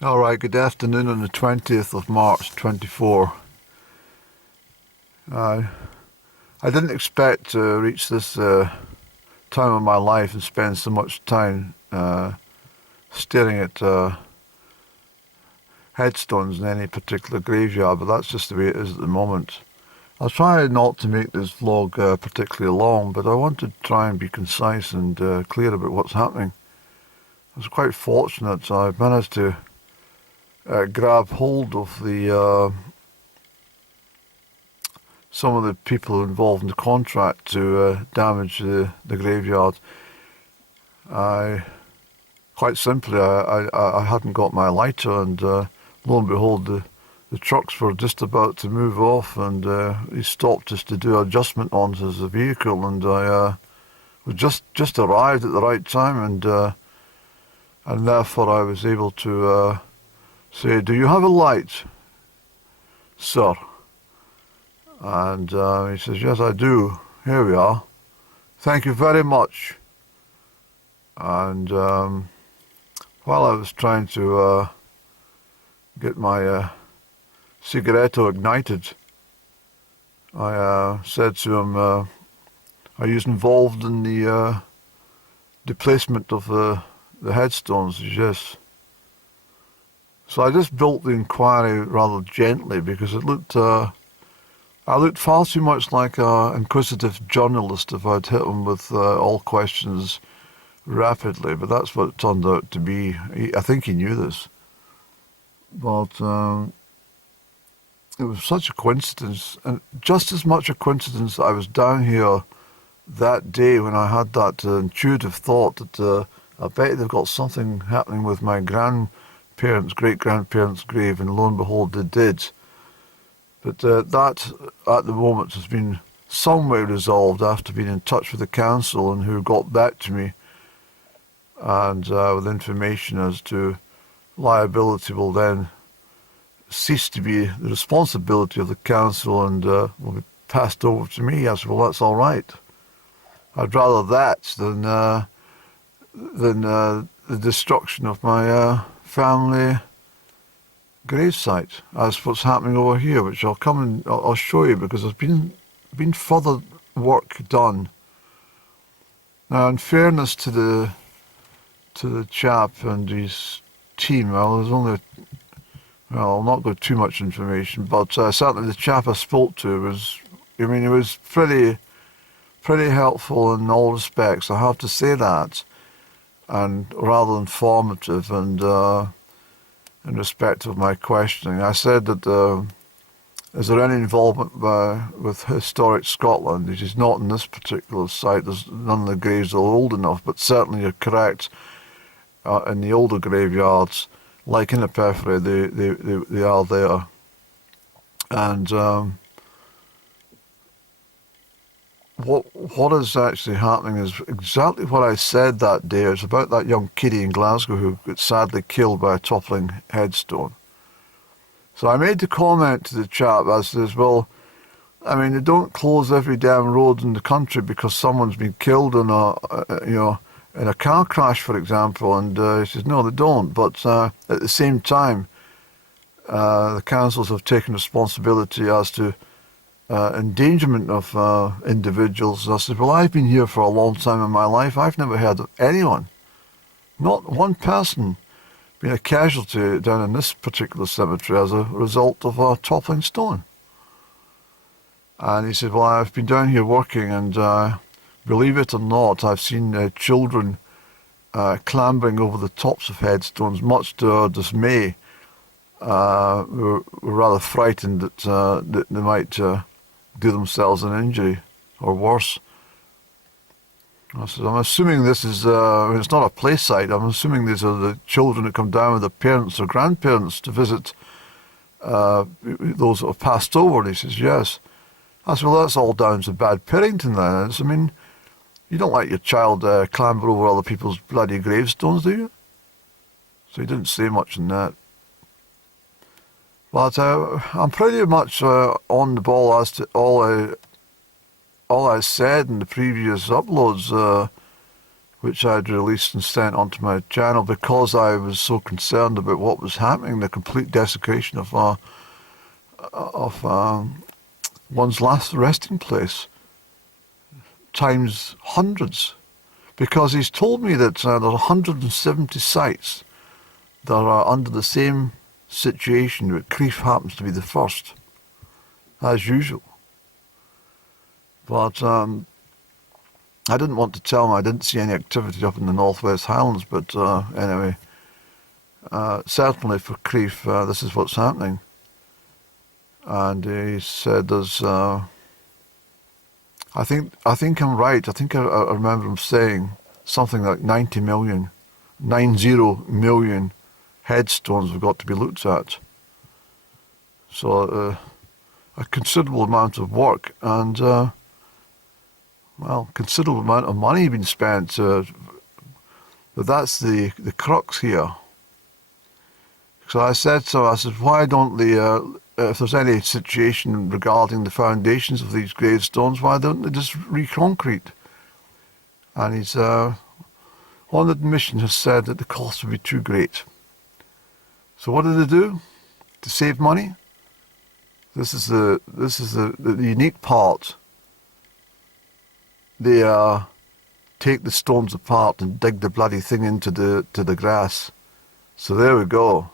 All right, good afternoon on the 20th of March 24. Uh, I didn't expect to reach this time of my life and spend so much time staring at headstones in any particular graveyard, but that's just the way it is at the moment. I'll try not to make this vlog particularly long, but I want to try and be concise and clear about what's happening. I was quite fortunate. I managed to grab hold of the some of the people involved in the contract to damage the graveyard. Quite simply, I hadn't got my lighter, and lo and behold, the trucks were just about to move off, and he stopped us to do adjustment on the vehicle, and I was just arrived at the right time, and therefore I was able to say, "Do you have a light, sir?" And he says, "Yes, I do. Here we are. Thank you very much." And while I was trying to get my cigaretto ignited, I said to him, "Are you involved in the displacement of the headstones?" He says, "Yes." So I just built the inquiry rather gently, because I looked far too much like an inquisitive journalist if I'd hit him with all questions rapidly, but that's what it turned out to be. I think he knew this, but it was such a coincidence, and just as much a coincidence that I was down here that day when I had that intuitive thought that I bet they've got something happening with my grandparents, great-grandparents' grave, and lo and behold, they did. But that, at the moment, has been some way resolved after being in touch with the council, and who got back to me and with information as to liability will then cease to be the responsibility of the council and will be passed over to me. I said, "Well, that's all right. I'd rather that than the destruction of my family gravesite, as what's happening over here, which I'll come and I'll show you, because there's been further work done. Now, in fairness to the chap and his team, well, I'll not go too much information, but certainly the chap I spoke to was, he was pretty helpful in all respects, I have to say that, and rather informative, and in respect of my questioning. I said that, is there any involvement with Historic Scotland? It is not in this particular site. There's none of the graves are old enough, but certainly you're correct. In the older graveyards, like in the periphery, they are there. And what is actually happening is exactly what I said that day. It's about that young kiddie in Glasgow who got sadly killed by a toppling headstone. So I made the comment to the chap, I says, "Well, they don't close every damn road in the country because someone's been killed in a car crash, for example." And he says, "No, they don't. But at the same time, the councils have taken responsibility as to endangerment of individuals." And I said, "Well, I've been here for a long time in my life. I've never heard of anyone, not one person, being a casualty down in this particular cemetery as a result of a toppling stone." And he said, "Well, I've been down here working, and believe it or not, I've seen children clambering over the tops of headstones, much to our dismay. We're rather frightened that they might do themselves an injury, or worse." I said, "I'm assuming this is, it's not a play site. I'm assuming these are the children that come down with their parents or grandparents to visit those that have passed over." And he says, "Yes." I said, "Well, that's all down to bad parenting then. You don't let your child clamber over other people's bloody gravestones, do you?" So he didn't say much on that. But I'm pretty much on the ball as to all I said in the previous uploads which I'd released and sent onto my channel because I was so concerned about what was happening, the complete desecration of one's last resting place, times hundreds. Because he's told me that there are 170 sites that are under the same situation, but Crieff happens to be the first, as usual. But I didn't want to tell him I didn't see any activity up in the Northwest Highlands, but anyway, certainly for Crieff, this is what's happening. And he said there's, I think I'm right. I think I remember him saying something like 90 million headstones have got to be looked at. So a considerable amount of work and considerable amount of money being spent. But that's the crux here. So I said why don't they, if there's any situation regarding the foundations of these gravestones, why don't they just reconcrete? And he's, on admission, has said that the cost would be too great. So what do they do to save money? This is the unique part. They take the stones apart and dig the bloody thing into the grass. So there we go.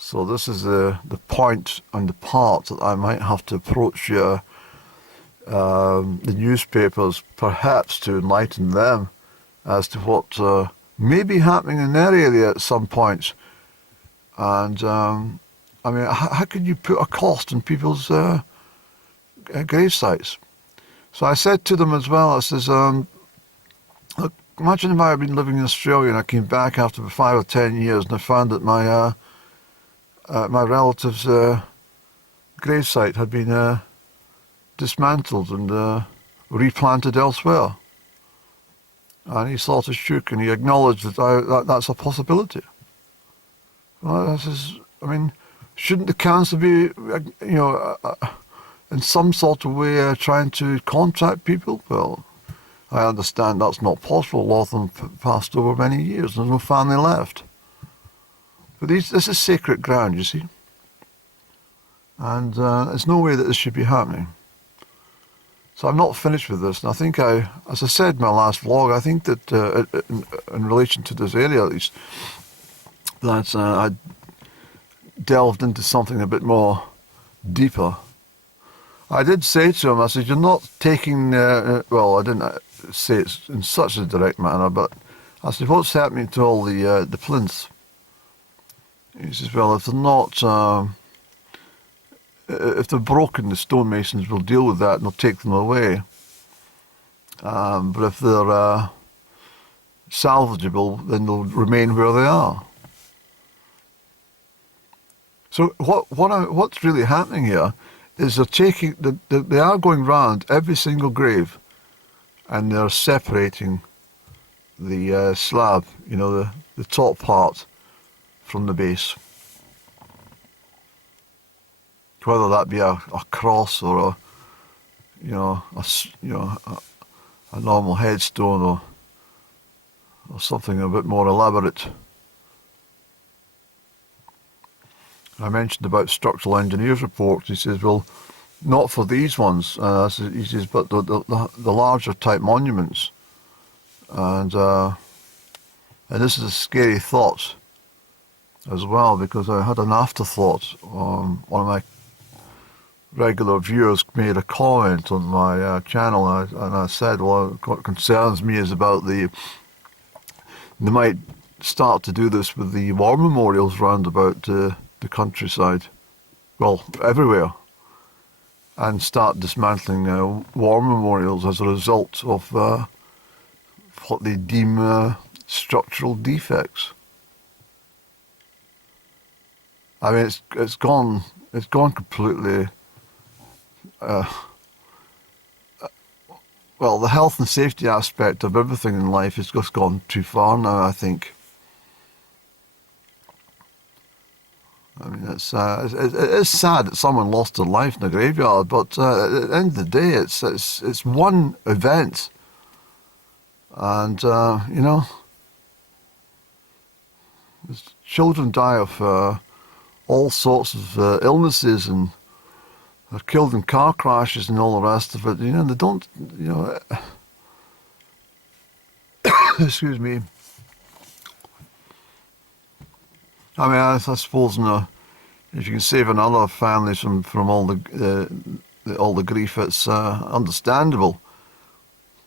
So this is the point and the part that I might have to approach the newspapers, perhaps to enlighten them as to what may be happening in their area at some point. And I mean, how could you put a cost on people's grave sites? So I said to them as well, I says, look, imagine if I had been living in Australia and I came back after 5 or 10 years and I found that my my relative's gravesite had been dismantled and replanted elsewhere. And he sort of shook and he acknowledged that that's a possibility. Well, I says, I mean, shouldn't the council be, in some sort of way trying to contact people? Well, I understand that's not possible. A lot of them passed over many years. There's no family left. But this is sacred ground, you see. And there's no way that this should be happening. So I'm not finished with this. And I think as I said in my last vlog, I think that in relation to this area at least, that I delved into something a bit more deeper. I did say to him, I said, you're not taking, well, I didn't say it in such a direct manner, but I said, what's happening to all the plinths? He says, well, if they're not, if they're broken, the stonemasons will deal with that and they'll take them away. But if they're salvageable, then they'll remain where they are. So what's really happening here is they are going round every single grave and they're separating the slab, the top part from the base. Whether that be a cross or a normal headstone or something a bit more elaborate. I mentioned about structural engineers' reports. He says, well, not for these ones. He says, but the larger type monuments. And this is a scary thought as well, because I had an afterthought. One of my regular viewers made a comment on my channel, and I said, well, what concerns me is about they might start to do this with the war memorials round about the countryside, well, everywhere, and start dismantling war memorials as a result of what they deem structural defects. I mean, it's gone completely. Well, the health and safety aspect of everything in life has just gone too far now, I think. I mean, it is sad that someone lost their life in a graveyard, but at the end of the day, it's one event And, you know, children die of all sorts of illnesses and are killed in car crashes and all the rest of it. You know, they don't, you know, excuse me. I mean, I suppose if you can save another family from all the grief, it's understandable.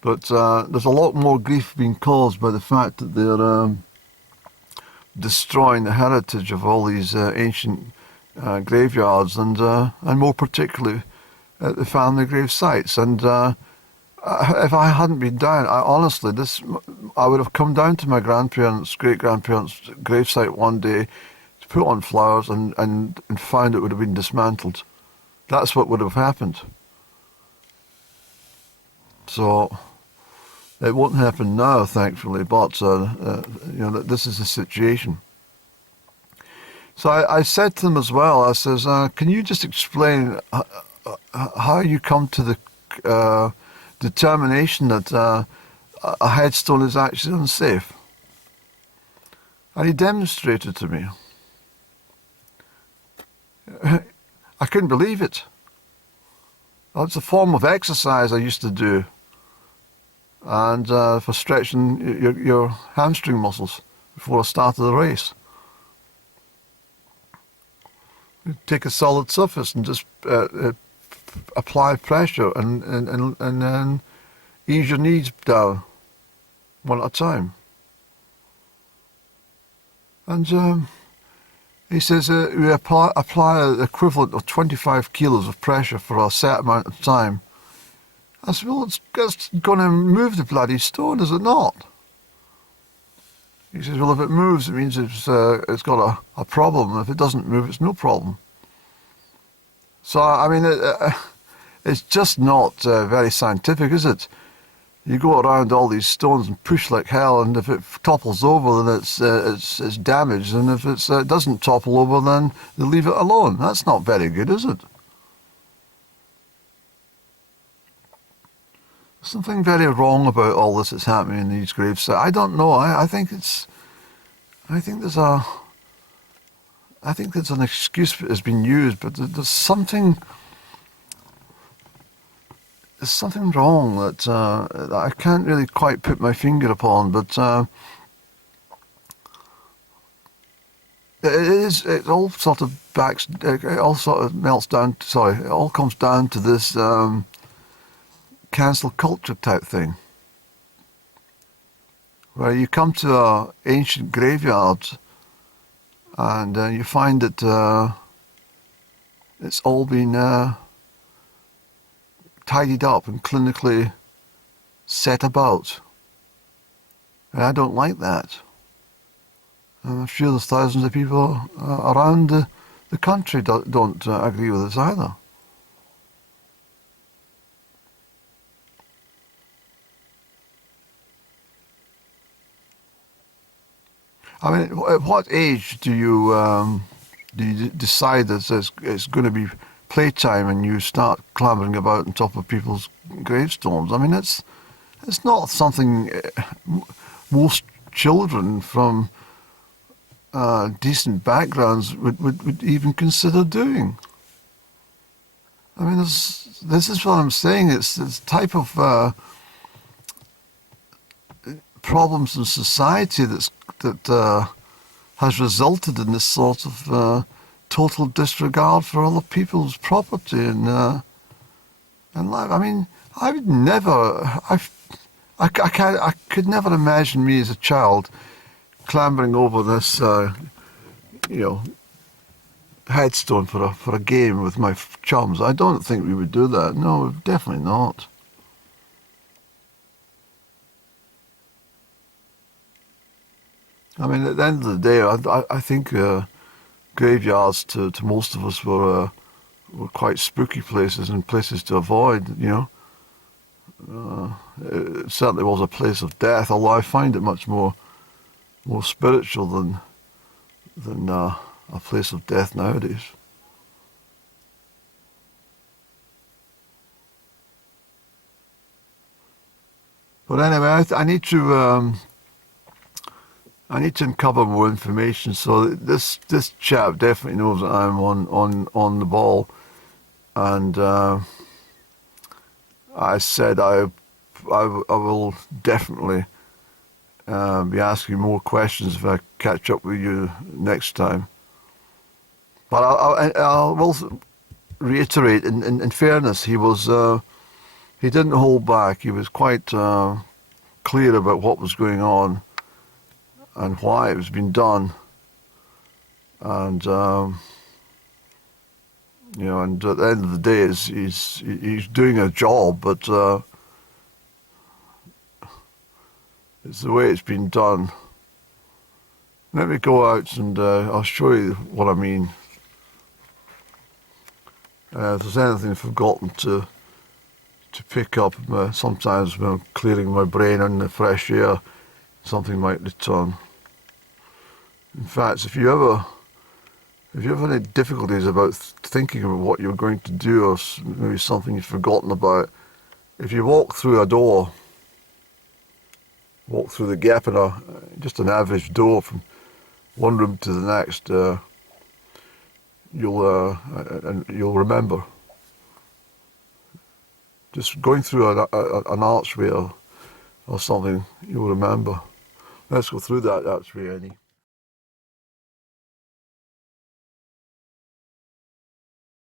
But there's a lot more grief being caused by the fact that they're destroying the heritage of all these ancient graveyards, and more particularly at the family grave sites. And if I hadn't been down, honestly, I would have come down to my grandparents, great-grandparents' gravesite one day to put on flowers and found it would have been dismantled. That's what would have happened. So it won't happen now, thankfully, but you know, this is the situation. So I said to them as well, I says, can you just explain how you come to the determination that a headstone is actually unsafe? And he demonstrated to me. I couldn't believe it. That's a form of exercise I used to do, and for stretching your hamstring muscles before I started the race. You take a solid surface and just apply pressure and then ease your knees down one at a time. And he says we apply the equivalent of 25 kilos of pressure for a set amount of time. I said, well, it's going to move the bloody stone, is it not? He says, well, if it moves, it means it's got a problem. If it doesn't move, it's no problem. So, I mean, it's just not very scientific, is it? You go around all these stones and push like hell, and if it topples over, then it's damaged, and if it doesn't topple over, then they leave it alone. That's not very good, is it? Something very wrong about all this that's happening in these graves. I don't know. I think there's an excuse that has been used, but there's something wrong that I can't really quite put my finger upon. But it all sort of melts down. Sorry, it all comes down to this cancel culture type thing, where you come to an ancient graveyard and you find that it's all been tidied up and clinically set about. And I don't like that. And I'm sure there's thousands of people around the country don't agree with this either. I mean, at what age do you decide that it's going to be playtime and you start clambering about on top of people's gravestones? I mean, it's not something most children from decent backgrounds would even consider doing. I mean, this is what I'm saying. It's this type of problems in society that has resulted in this sort of total disregard for other people's property and life. I mean, I would never. I could never imagine me as a child clambering over this, headstone for a game with my chums. I don't think we would do that. No, definitely not. I mean, at the end of the day, I think graveyards to most of us were quite spooky places and places to avoid. You know, it certainly was a place of death. Although I find it much more spiritual than a place of death nowadays. But anyway, I need to uncover more information. So this chap definitely knows that I'm on the ball, and I said I will definitely be asking more questions if I catch up with you next time. But I will reiterate, in fairness, he didn't hold back. He was quite clear about what was going on and why it was being done, and and at the end of the day, he's doing a job, but it's the way it's been done. Let me go out and I'll show you what I mean. If there's anything I've forgotten to pick up, sometimes when I'm clearing my brain in the fresh air, something might return. In fact, if you have any difficulties about thinking about what you're going to do, or maybe something you've forgotten about, if you walk through a door, walk through the gap in just an average door from one room to the next, you'll remember. Just going through an archway or something, you'll remember. Let's go through that archway, Annie.